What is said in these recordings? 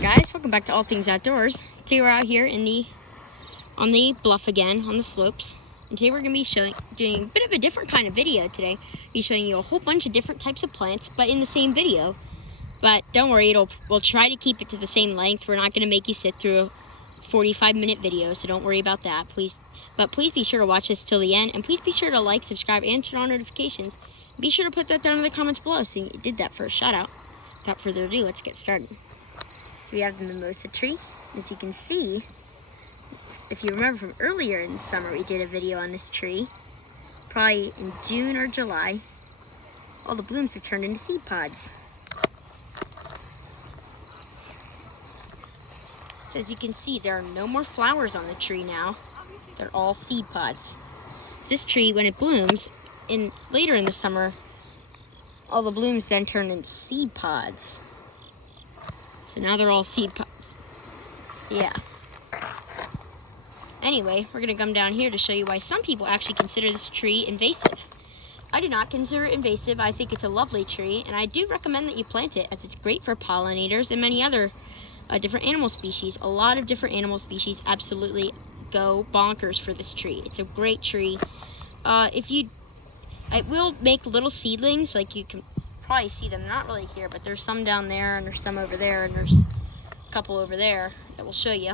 guys, welcome back to All Things Outdoors. Today we're out here on the bluff again, on the slopes. And today we're going to be doing a bit of a different kind of video today. Be showing you a whole bunch of different types of plants, but in the same video. But don't worry, we'll try to keep it to the same length. We're not going to make you sit through a 45-minute video, so don't worry about that. Please be sure to watch this till the end, and please be sure to like, subscribe, and turn on notifications. Be sure to put that down in the comments below so you did that for a shout out. Without further ado, let's get started. We have the Mimosa tree. As you can see, if you remember from earlier in the summer, we did a video on this tree, probably in June or July. All the blooms have turned into seed pods. So as you can see, there are no more flowers on the tree now. They're all seed pods. So this tree, when it blooms, later in the summer, all the blooms then turn into seed pods. So now they're all seed pods. Yeah. Anyway, we're going to come down here to show you why some people actually consider this tree invasive. I do not consider it invasive. I think it's a lovely tree, and I do recommend that you plant it, as it's great for pollinators and many other different animal species. A lot of different animal species absolutely go bonkers for this tree. It's a great tree. It will make little seedlings, like you can probably see them, not really here, but there's some down there, and there's some over there, and there's a couple over there that we'll show you.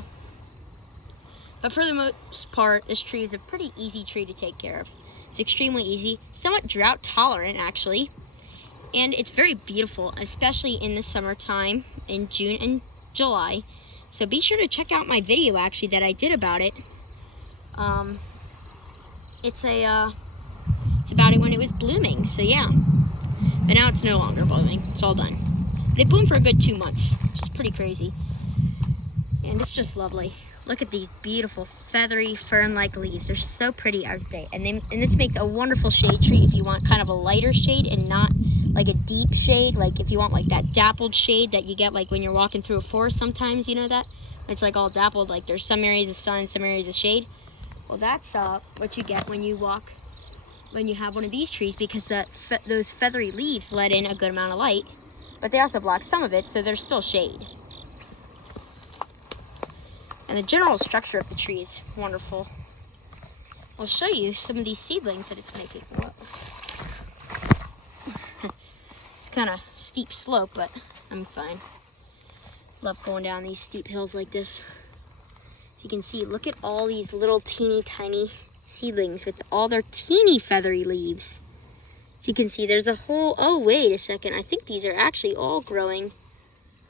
But for the most part, this tree is a pretty easy tree to take care of. It's extremely easy, somewhat drought tolerant actually, and it's very beautiful, especially in the summertime in June and July. So be sure to check out my video actually that I did about it. It's about it when it was blooming, so yeah. But now it's no longer blooming, it's all done. They bloom for a good 2 months, which is pretty crazy. And it's just lovely. Look at these beautiful feathery fern-like leaves. They're so pretty, aren't they? And this makes a wonderful shade tree if you want kind of a lighter shade and not like a deep shade. Like if you want like that dappled shade that you get like when you're walking through a forest sometimes, you know that? It's like all dappled, like there's some areas of sun, some areas of shade. Well, that's what you get when you have one of these trees, because those feathery leaves let in a good amount of light, but they also block some of it, so there's still shade. And the general structure of the tree is wonderful. I'll show you some of these seedlings that it's making. Whoa. It's kind of steep slope, but I'm fine. Love going down these steep hills like this. As you can see, look at all these little teeny tiny seedlings with all their teeny feathery leaves. As you can see, there's a whole, oh wait a second, I think these are actually all growing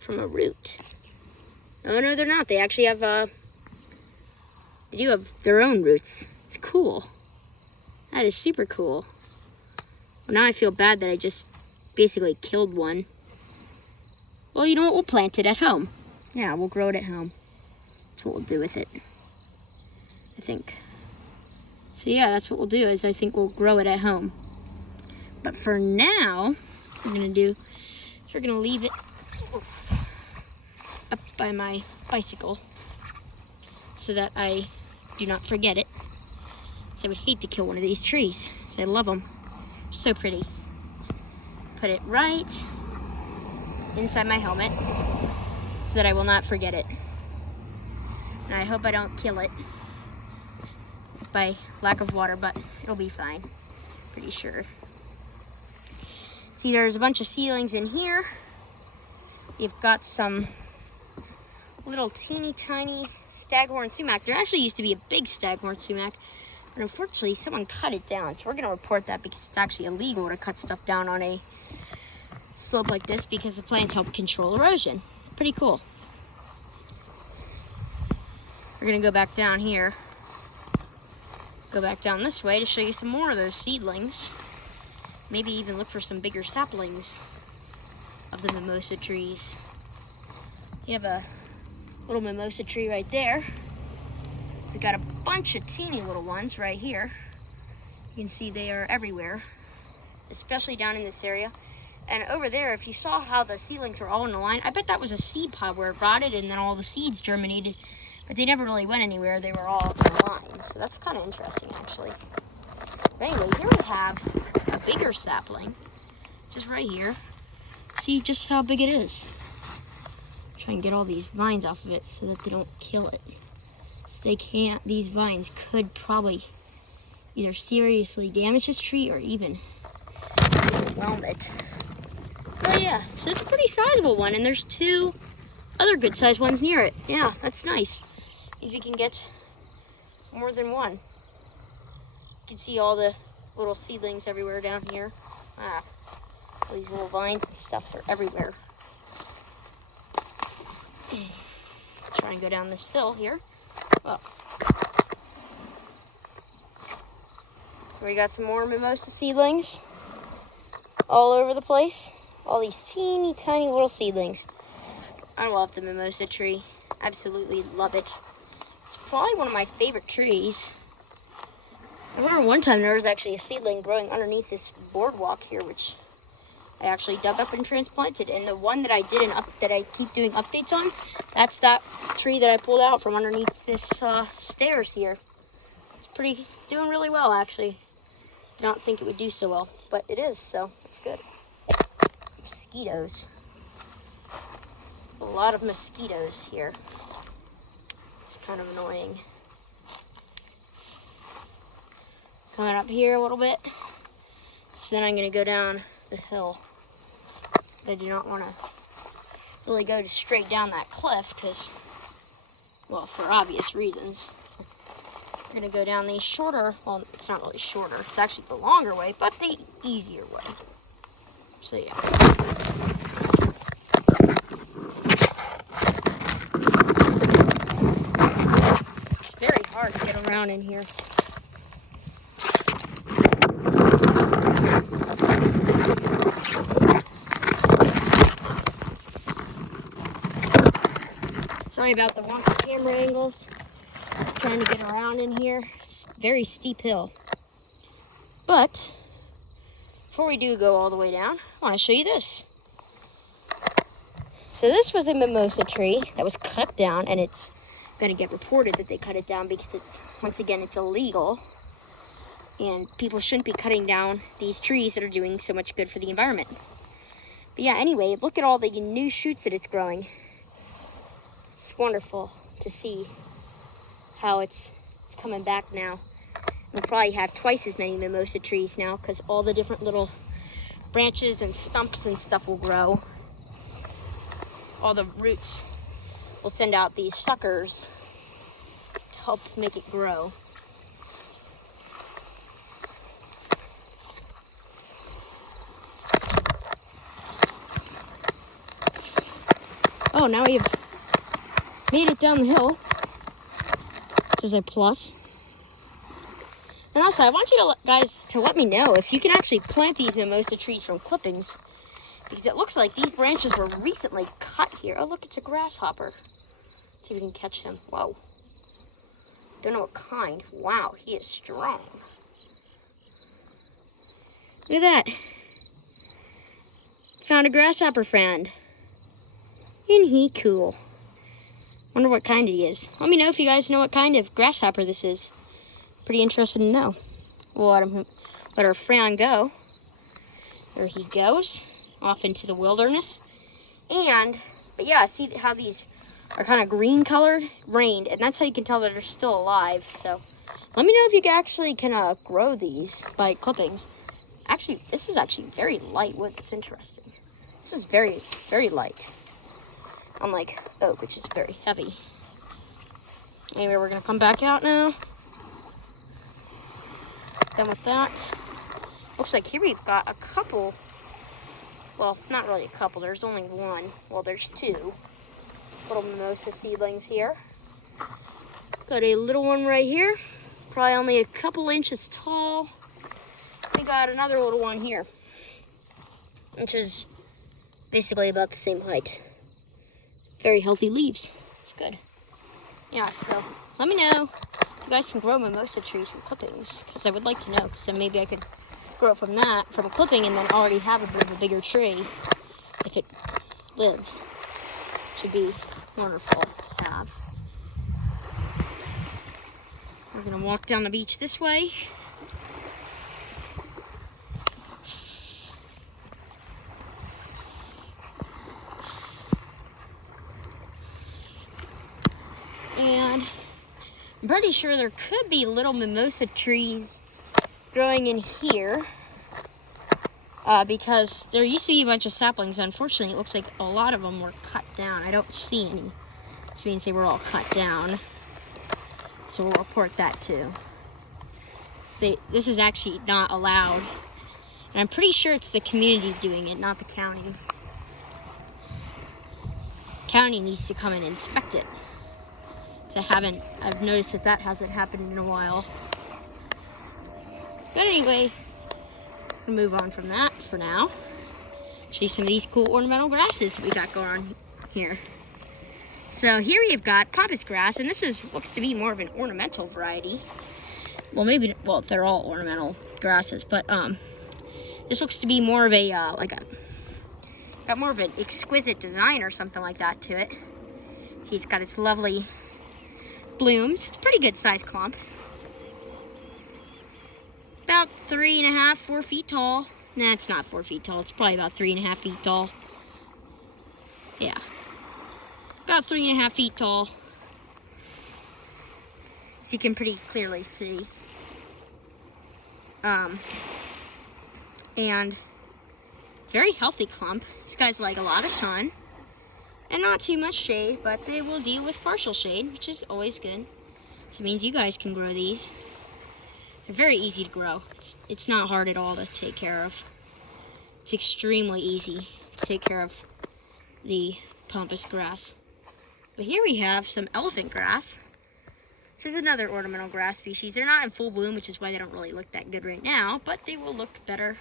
from a root. Oh no, they're not. They actually have, they do have their own roots. It's cool. That is super cool. Well, now I feel bad that I just basically killed one. Well, you know what? We'll plant it at home. Yeah, we'll grow it at home. That's what we'll do with it, I think. So yeah, that's what we'll do, is I think we'll grow it at home. But for now, what we're gonna do is we're gonna leave it up by my bicycle so that I do not forget it. So I would hate to kill one of these trees, because I love them. They're so pretty. Put it right inside my helmet so that I will not forget it. And I hope I don't kill it by lack of water, but it'll be fine, pretty sure. See, there's a bunch of seedlings in here. You've got some little teeny tiny staghorn sumac. There actually used to be a big staghorn sumac, but unfortunately someone cut it down. So we're gonna report that, because it's actually illegal to cut stuff down on a slope like this, because the plants help control erosion. Pretty cool. We're gonna go back down here. Go back down this way to show you some more of those seedlings. Maybe even look for some bigger saplings of the mimosa trees. You have a little mimosa tree right there. We've got a bunch of teeny little ones right here. You can see they are everywhere, especially down in this area. And over there, if you saw how the seedlings were all in a line, I bet that was a seed pod where it rotted and then all the seeds germinated. But they never really went anywhere. They were all in a line. So that's kind of interesting, actually. But anyway, here we have a bigger sapling, just right here. See just how big it is. Try and get all these vines off of it so that they don't kill it. So they can't, these vines could probably either seriously damage this tree or even overwhelm it. Oh yeah, so it's a pretty sizable one, and there's 2 other good sized ones near it. Yeah, that's nice. If you can get more than one. You can see all the little seedlings everywhere down here. Ah, all these little vines and stuff are everywhere. Try and go down this hill here. Well, we got some more mimosa seedlings all over the place. All these teeny tiny little seedlings. I love the mimosa tree. Absolutely love it. It's probably one of my favorite trees. I remember one time there was actually a seedling growing underneath this boardwalk here, which I actually dug up and transplanted. And the one that I did that I keep doing updates on, that's that tree that I pulled out from underneath this stairs here. It's doing really well, actually. Did not think it would do so well, but it is, so it's good. Mosquitoes. A lot of mosquitoes here. It's kind of annoying. Coming up here a little bit. So then I'm going to go down the hill. But I do not want to really go straight down that cliff because, well, for obvious reasons. I'm going to go down the shorter, well, it's not really shorter. It's actually the longer way, but the easier way. So yeah. It's very hard to get around in here. Sorry about the wonky camera angles. Trying to get around in here. It's a very steep hill. But before we do go all the way down, I want to show you this. So this was a mimosa tree that was cut down, and it's going to get reported that they cut it down because it's, once again, it's illegal. And people shouldn't be cutting down these trees that are doing so much good for the environment. But yeah, anyway, look at all the new shoots that it's growing. It's wonderful to see how it's coming back now. We'll probably have twice as many mimosa trees now because all the different little branches and stumps and stuff will grow. All the roots will send out these suckers to help make it grow. Oh, now we've made it down the hill, which is a plus. And also, I want you guys to let me know if you can actually plant these mimosa trees from clippings, because it looks like these branches were recently cut here. Oh, look, it's a grasshopper. Let's see if we can catch him. Whoa. Don't know what kind. Wow, he is strong. Look at that. Found a grasshopper friend. Isn't he cool? Wonder what kind he is. Let me know if you guys know what kind of grasshopper this is. Pretty interested to know. We'll let our friend go. There he goes, off into the wilderness. But yeah, see how these are kind of green colored? Rained, and that's how you can tell that they're still alive. So let me know if you actually can grow these by clippings. Actually, this is actually very light wood. It's interesting. This is very, very light. Unlike oak, which is very heavy. Anyway, we're gonna come back out now. Done with that. Looks like here we've got a couple. Well, not really a couple. There's only one. Well, there's 2 little mimosa seedlings here. Got a little one right here. Probably only a couple inches tall. We got another little one here, which is basically about the same height. Very healthy leaves. It's good. Yeah, so let me know if you guys can grow mimosa trees from clippings, because I would like to know, because then maybe I could grow it from a clipping, and then already have a bit of a bigger tree if it lives. Should be wonderful to have. We're gonna walk down the beach this way. I'm pretty sure there could be little mimosa trees growing in here because there used to be a bunch of saplings. Unfortunately, it looks like a lot of them were cut down. I don't see any, which means they were all cut down. So we'll report that too. See, this is actually not allowed. And I'm pretty sure it's the community doing it, not the county. County needs to come and inspect it. So I've noticed that hasn't happened in a while. But anyway, we'll move on from that for now. Show you some of these cool ornamental grasses we got going on here. So here we've got Pompous Grass, and this looks to be more of an ornamental variety. Well, they're all ornamental grasses, but this looks to be more of a got more of an exquisite design or something like that to it. See, it's got its lovely blooms. It's a pretty good sized clump. About 3.5, 4 feet tall. Nah, it's not 4 feet tall. It's probably about 3.5 feet tall. Yeah. About 3.5 feet tall. So you can pretty clearly see. And very healthy clump. These guys like a lot of sun and not too much shade, but they will deal with partial shade, which is always good. So it means you guys can grow these. They're very easy to grow. It's not hard at all to take care of. It's extremely easy to take care of the Pompous Grass. But here we have some elephant grass, which is another ornamental grass species. They're not in full bloom, which is why they don't really look that good right now, but they will look better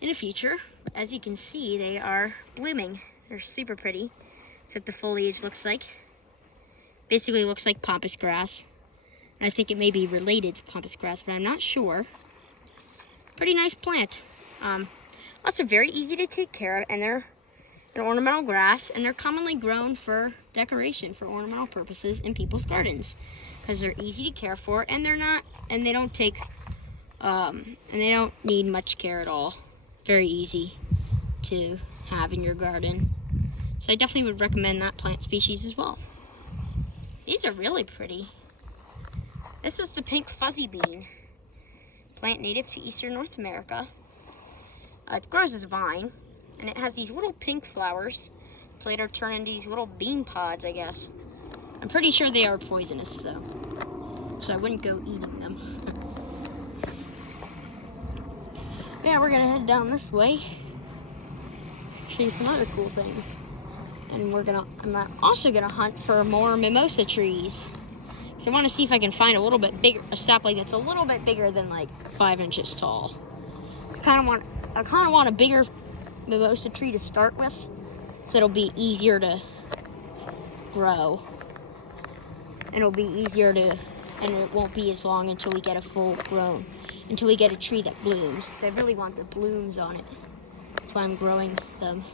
in the future. As you can see, they are blooming. They're super pretty. That's what the foliage looks like. Basically looks like Pompous Grass. And I think it may be related to Pompous Grass, but I'm not sure. Pretty nice plant. Also very easy to take care of, and they're an ornamental grass, and they're commonly grown for decoration, for ornamental purposes in people's gardens, because they're easy to care for, and they don't take, and they don't need much care at all. Very easy to have in your garden. So I definitely would recommend that plant species as well. These are really pretty. This is the pink fuzzy bean, plant native to eastern North America. It grows as a vine, and it has these little pink flowers, which later turn into these little bean pods, I guess. I'm pretty sure they are poisonous, though, so I wouldn't go eating them. Yeah, we're gonna head down this way, show you some other cool things. And I'm also gonna hunt for more mimosa trees. So I want to see if I can find a sapling that's a little bit bigger than like 5 inches tall. So I kind of want a bigger mimosa tree to start with, so it'll be easier to grow. And it'll be easier and it won't be as long until we get until we get a tree that blooms. Because I really want the blooms on it. That's why I'm growing them.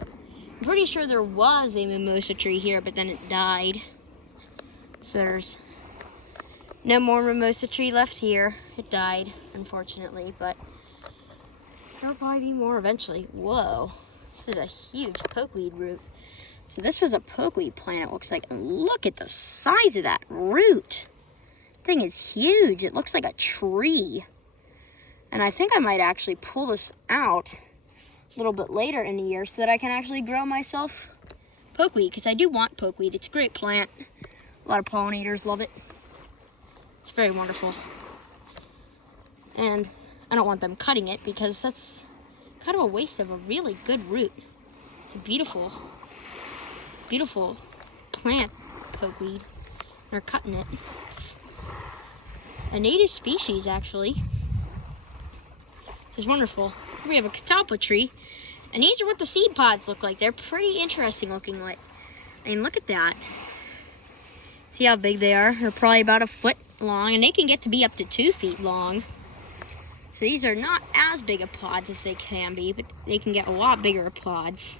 I'm pretty sure there was a mimosa tree here, but then it died. So there's no more mimosa tree left here. It died, unfortunately, but there'll probably be more eventually. Whoa, this is a huge pokeweed root. So this was a pokeweed plant, it looks like. And look at the size of that root. Thing is huge. It looks like a tree. And I think I might actually pull this out a little bit later in the year so that I can actually grow myself pokeweed, because I do want pokeweed. It's a great plant. A lot of pollinators love it. It's very wonderful. And I don't want them cutting it, because that's kind of a waste of a really good root. It's a beautiful, beautiful plant, pokeweed. They're cutting it. It's a native species, actually. It's wonderful. We have a catalpa tree, and these are what the seed pods look like. They're pretty interesting looking. I mean, look at that. See how big they are? They're probably about a foot long, and they can get to be up to 2 feet long. So these are not as big of pods as they can be, but they can get a lot bigger pods.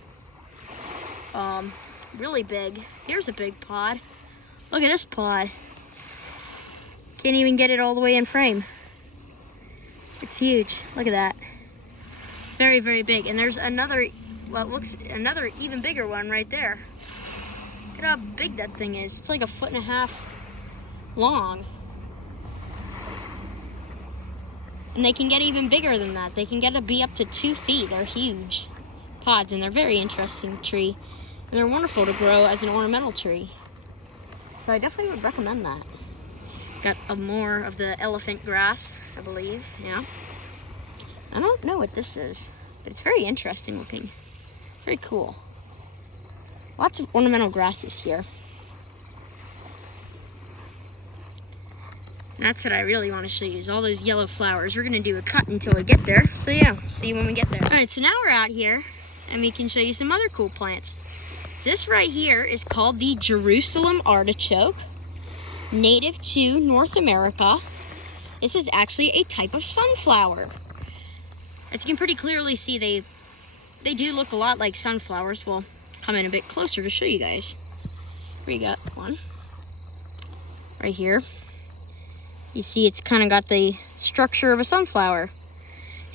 Really big. Here's a big pod. Look at this pod. Can't even get it all the way in frame. It's huge. Look at that. Very, very big. And there's another, another even bigger one right there. Look at how big that thing is. It's like 1.5 feet long. And they can get even bigger than that. They can get to be up to 2 feet. They're huge pods, and they're a very interesting tree. And they're wonderful to grow as an ornamental tree. So I definitely would recommend that. Got more of the elephant grass, I believe, yeah. I don't know what this is, but it's very interesting looking. Very cool. Lots of ornamental grasses here. That's what I really want to show you, is all those yellow flowers. We're going to do a cut until we get there. So yeah, see you when we get there. All right, so now we're out here, and we can show you some other cool plants. So this right here is called the Jerusalem artichoke, native to North America. This is actually a type of sunflower. As you can pretty clearly see, they do look a lot like sunflowers. We'll come in a bit closer to show you guys. Here we got one right here. You see it's kind of got the structure of a sunflower.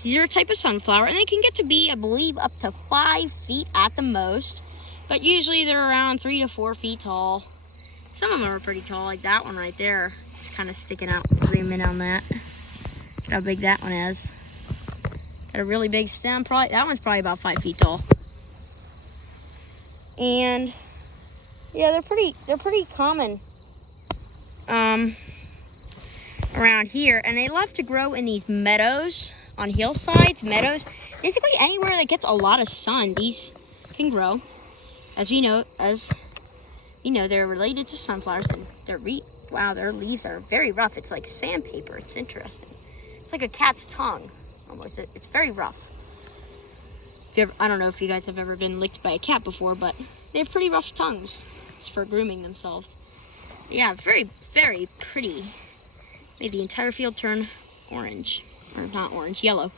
These are a type of sunflower, and they can get to be, I believe, up to 5 feet at the most, but usually they're around 3 to 4 feet tall. Some of them are pretty tall, like that one right there. It's kind of sticking out. Zoom in on that. Look how big that one is. Got a really big stem. That one's probably about 5 feet tall. And yeah, they're pretty common around here, and they love to grow in these meadows, on hillsides, meadows. Basically anywhere that gets a lot of sun, these can grow. As you know, they're related to sunflowers, and wow, their leaves are very rough. It's like sandpaper. It's interesting. It's like a cat's tongue, almost. It's very rough. I don't know if you guys have ever been licked by a cat before, but they have pretty rough tongues. It's for grooming themselves. Yeah, very, very pretty. Made the entire field turn orange, or not orange, yellow.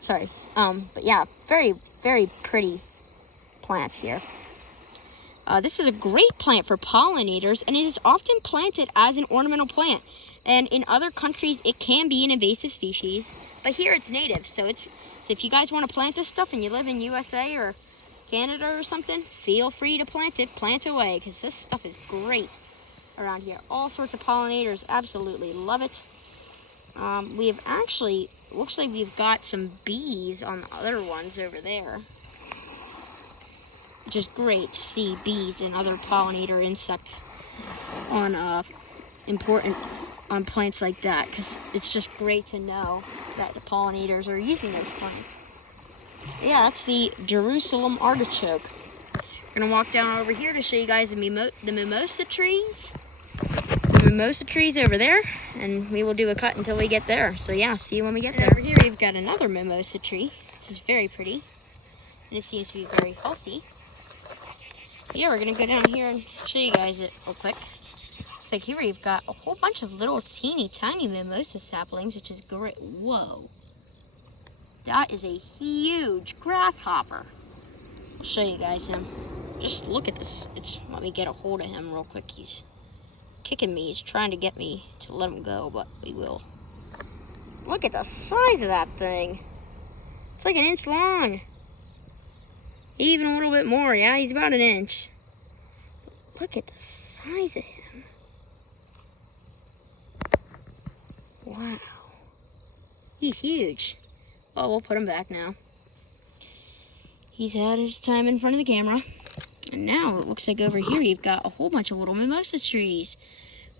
Sorry. But yeah, very, very pretty plants here. This is a great plant for pollinators, and it is often planted as an ornamental plant. And in other countries, it can be an invasive species, but here it's native. So if you guys want to plant this stuff and you live in USA or Canada or something, feel free to plant it. Plant away, because this stuff is great around here. All sorts of pollinators absolutely love it. We have actually, looks like we've got some bees on the other ones over there. Which is great to see bees and other pollinator insects on on plants like that, because it's just great to know that the pollinators are using those plants. Yeah, that's the Jerusalem artichoke. We're gonna walk down over here to show you guys the Mimosa trees. The Mimosa trees over there, and we will do a cut until we get there. So yeah, see you when we get there. Over here we've got another mimosa tree. This is very pretty, and it seems to be very healthy. Yeah, we're gonna go down here and show you guys it real quick. It's like here we've got a whole bunch of little teeny tiny mimosa saplings, which is great. Whoa, that is a huge grasshopper. I'll show you guys him. Just look at this. Let me get a hold of him real quick. He's kicking me. He's trying to get me to let him go, but we will. Look at the size of that thing. It's like 1 inch long. Even a little bit more. Yeah, he's about 1 inch. Look at the size of him. Wow. He's huge. Oh, we'll put him back now. He's had his time in front of the camera. And now it looks like over here you've got a whole bunch of little mimosa trees,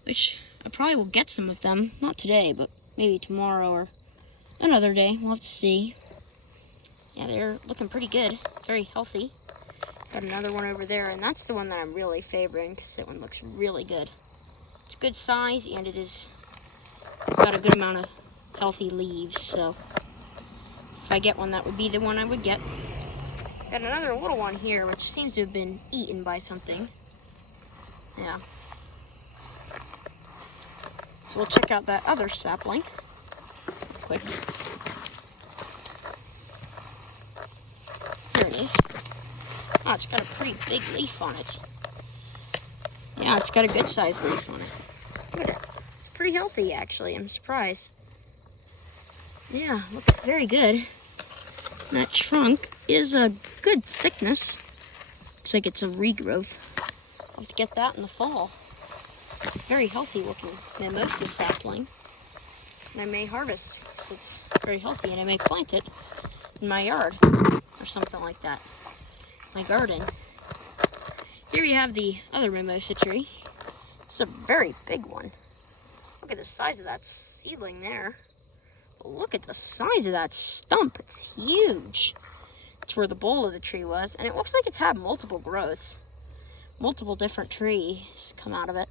which I probably will get some of them. Not today, but maybe tomorrow or another day. We'll have to see. Yeah, they're looking pretty good. Very healthy. Got another one over there, and that's the one that I'm really favoring, because that one looks really good. It's good size, and it is got a good amount of healthy leaves, so if I get one, that would be the one I would get. Got another little one here, which seems to have been eaten by something. Yeah. So we'll check out that other sapling quick. There it is. Oh, it's got a pretty big leaf on it. Yeah, it's got a good sized leaf on it. Look at it. It's pretty healthy, actually. I'm surprised. Yeah, looks very good. That trunk is a good thickness. Looks like it's a regrowth. I'll have to get that in the fall. Very healthy looking mimosa sapling. And I may harvest because it's very healthy, and I may plant it in my yard or something like that. My garden. Here we have the other mimosa tree. It's a very big one. Look at the size of that seedling there. But look at the size of that stump. It's huge. It's where the bowl of the tree was, and it looks like it's had multiple growths. Multiple different trees come out of it.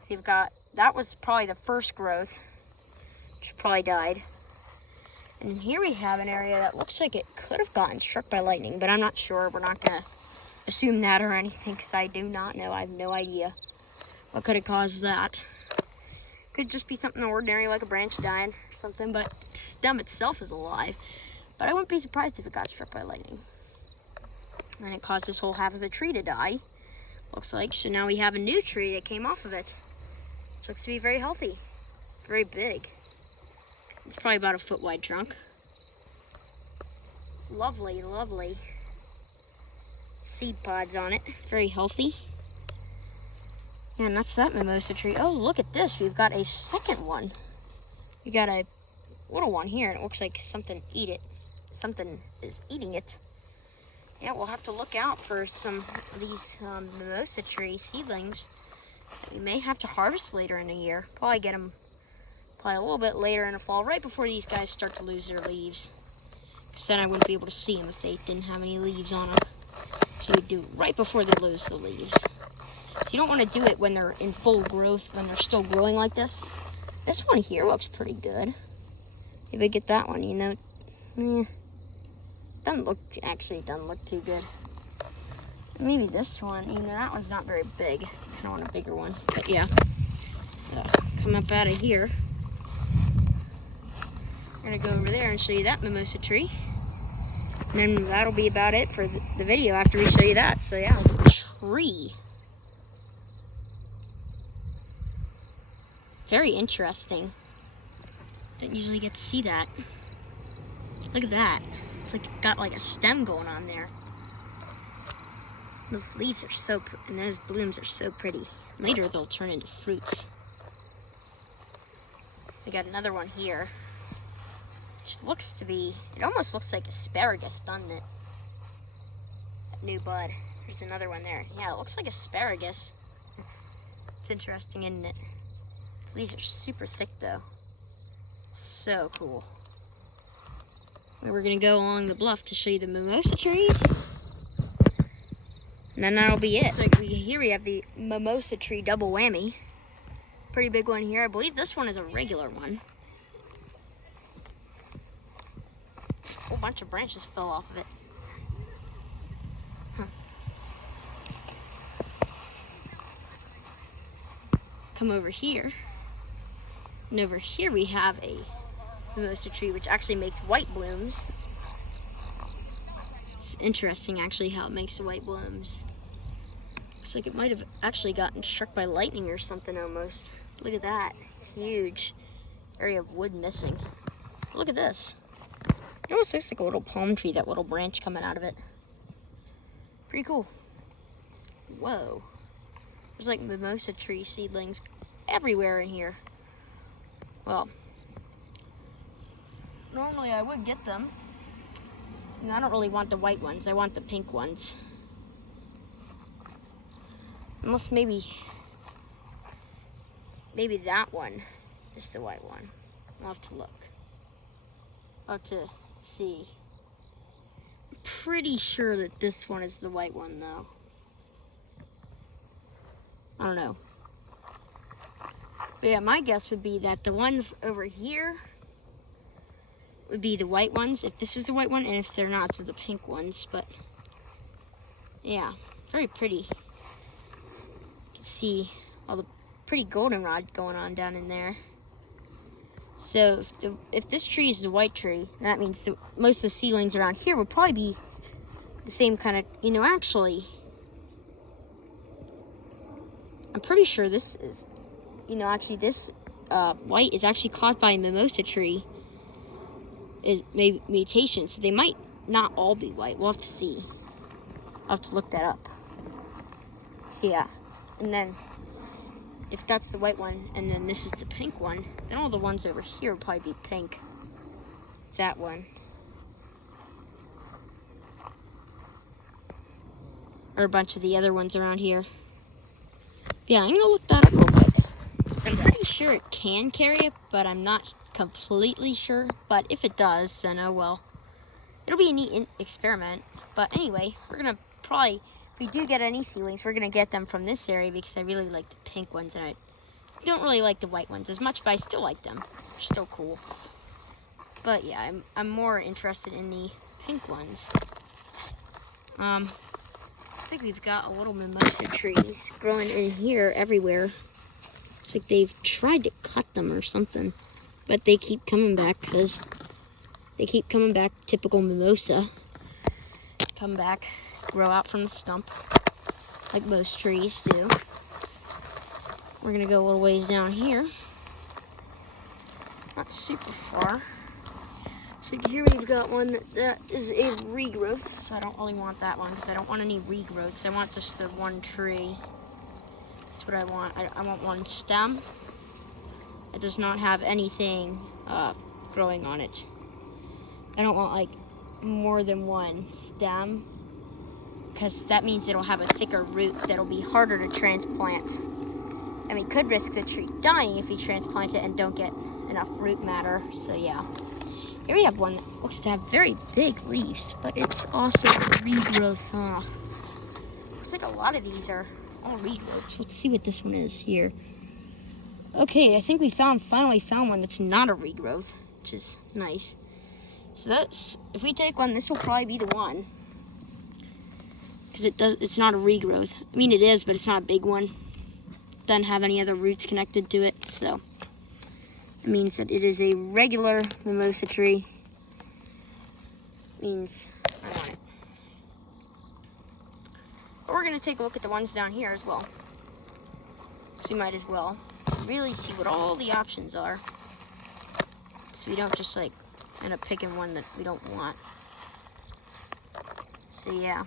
So you've got, that was probably the first growth, which probably died. And here we have an area that looks like it could have gotten struck by lightning, but I'm not sure. We're not gonna assume that or anything because I do not know. I have no idea what could have caused that. Could just be something ordinary like a branch dying or something, but the stem itself is alive. But I wouldn't be surprised if it got struck by lightning. And it caused this whole half of the tree to die, looks like. So now we have a new tree that came off of it, which looks to be very healthy, very big. It's probably about a foot wide trunk. Lovely, lovely seed pods on it, very healthy. And that's that mimosa tree. Oh, look at this. We've got a second one. We got a little one here, and it looks like something is eating it. Yeah, we'll have to look out for some of these mimosa tree seedlings that we may have to harvest later in the year. Probably get them a little bit later in the fall, right before these guys start to lose their leaves. Because then I wouldn't be able to see them if they didn't have any leaves on them. So you do it right before they lose the leaves. So you don't want to do it when they're in full growth, when they're still growing like this. This one here looks pretty good. If I get that one, you know, doesn't look too good. Maybe this one, you know, that one's not very big. I don't want a bigger one, but yeah. Come up out of here. I'm gonna go over there and show you that mimosa tree. And then that'll be about it for the video after we show you that. So yeah, tree. Very interesting. Don't usually get to see that. Look at that. It's like it got like a stem going on there. Those leaves are so and those blooms are so pretty. Later they'll turn into fruits. We got another one here. Which looks to be, it almost looks like asparagus, doesn't it? That new bud. There's another one there. Yeah, it looks like asparagus. It's interesting, isn't it? These leaves are super thick though. So cool. We're gonna go along the bluff to show you the mimosa trees. And then that'll be it. So here we have the mimosa tree double whammy. Pretty big one here. I believe this one is a regular one. A whole bunch of branches fell off of it. Huh. Come over here. And over here we have a mimosa tree which actually makes white blooms. It's interesting actually how it makes the white blooms. Looks like it might have actually gotten struck by lightning or something almost. Look at that. Huge area of wood missing. Look at this. It almost looks like a little palm tree, that little branch coming out of it. Pretty cool. Whoa. There's like mimosa tree seedlings everywhere in here. Well, normally I would get them. And I don't really want the white ones. I want the pink ones. Unless maybe that one is the white one. I'll have to look. I'll have to see. I'm pretty sure that this one is the white one though. I don't know. But yeah, my guess would be that the ones over here would be the white ones, if this is the white one, and if they're not, they're the pink ones. But yeah, very pretty. You can see all the pretty goldenrod going on down in there. So if this tree is the white tree, that means most of the seedlings around here would probably be the same kind of, you know, actually, I'm pretty sure this is, you know, actually this white is actually caused by a mimosa tree. Is maybe mutation, so they might not all be white. We'll have to see. I'll have to look that up. So yeah, and then if that's the white one, and then this is the pink one, then all the ones over here will probably be pink. That one. Or a bunch of the other ones around here. Yeah, I'm gonna look that up real quick. So I'm pretty sure it can carry it, but I'm not completely sure. But if it does, then oh well. It'll be a neat experiment. But anyway, we're gonna probably, if we do get any seedlings, we're gonna get them from this area because I really like the pink ones and I don't really like the white ones as much, but I still like them. They're still cool. But yeah, I'm more interested in the pink ones. Looks like we've got a little mimosa trees growing in here everywhere. It's like they've tried to cut them or something, but they keep coming back because they keep coming back. Typical mimosa. Come back, grow out from the stump, like most trees do. We're gonna go a little ways down here. Not super far. So here we've got one that is a regrowth, so I don't really want that one because I don't want any regrowths. I want just the one tree. That's what I want. I want one stem. It does not have anything growing on it. I don't want like more than one stem because that means it'll have a thicker root that'll be harder to transplant. And we could risk the tree dying if we transplant it and don't get enough root matter. So yeah. Here we have one that looks to have very big leaves, but it's also a regrowth. Looks like a lot of these are all regrowths. Let's see what this one is here. Okay, I think we finally found one that's not a regrowth, which is nice. So that's, if we take one, this will probably be the one. Because it's not a regrowth. I mean it is, but it's not a big one. Doesn't have any other roots connected to it, so it means that it is a regular mimosa tree. Means I want it. But we're gonna take a look at the ones down here as well. So we might as well really see what all the options are. So we don't just like end up picking one that we don't want. So yeah.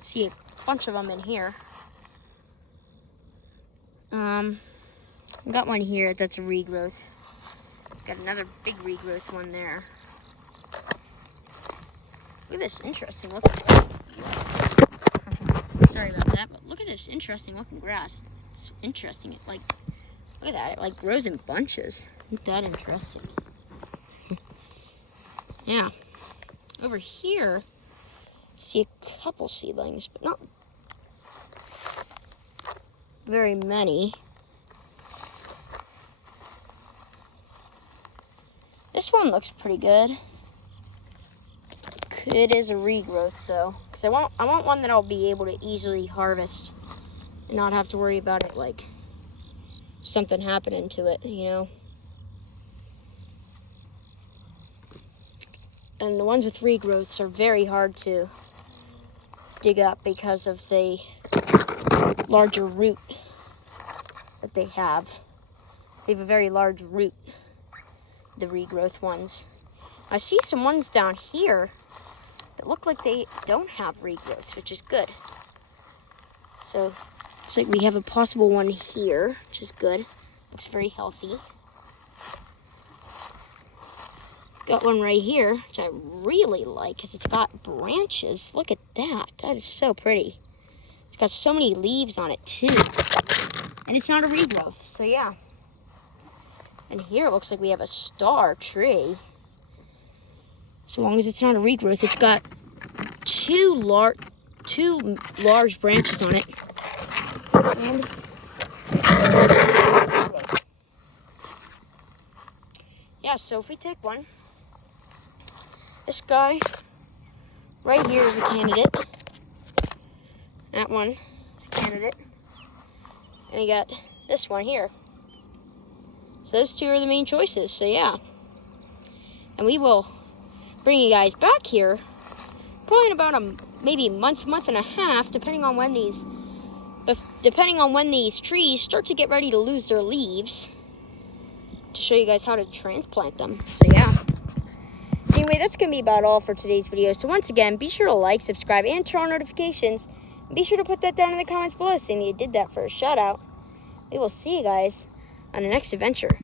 See a bunch of them in here. I got one here that's a regrowth. Got another big regrowth one there. Look at this interesting looking. Sorry about that, but look at this interesting looking grass. It's interesting. It like, look at that. It like grows in bunches. Isn't that interesting? Yeah. Over here, see a couple seedlings, but not very many. This one looks pretty good. It is a regrowth though, because I want one that I'll be able to easily harvest and not have to worry about it like something happening to it, you know. And the ones with regrowths are very hard to dig up because of the larger root that they have. They have a very large root, the regrowth ones. I see some ones down here that look like they don't have regrowths, which is good. So looks like we have a possible one here, which is good. Looks very healthy. Got one right here, which I really like because it's got branches. Look at that. That is so pretty. It's got so many leaves on it too. And it's not a regrowth, so yeah. And here it looks like we have a star tree. So long as it's not a regrowth, it's got two large branches on it. And yeah, so if we take one, this guy right here is a candidate. That one is a candidate. And we got this one here. So those two are the main choices, so yeah. And we will bring you guys back here probably in about maybe a month and a half, depending on when these trees start to get ready to lose their leaves, to show you guys how to transplant them. So yeah. Anyway, that's going to be about all for today's video. So once again, be sure to like, subscribe, and turn on notifications. Be sure to put that down in the comments below saying you did that for a shout out. We will see you guys on the next adventure.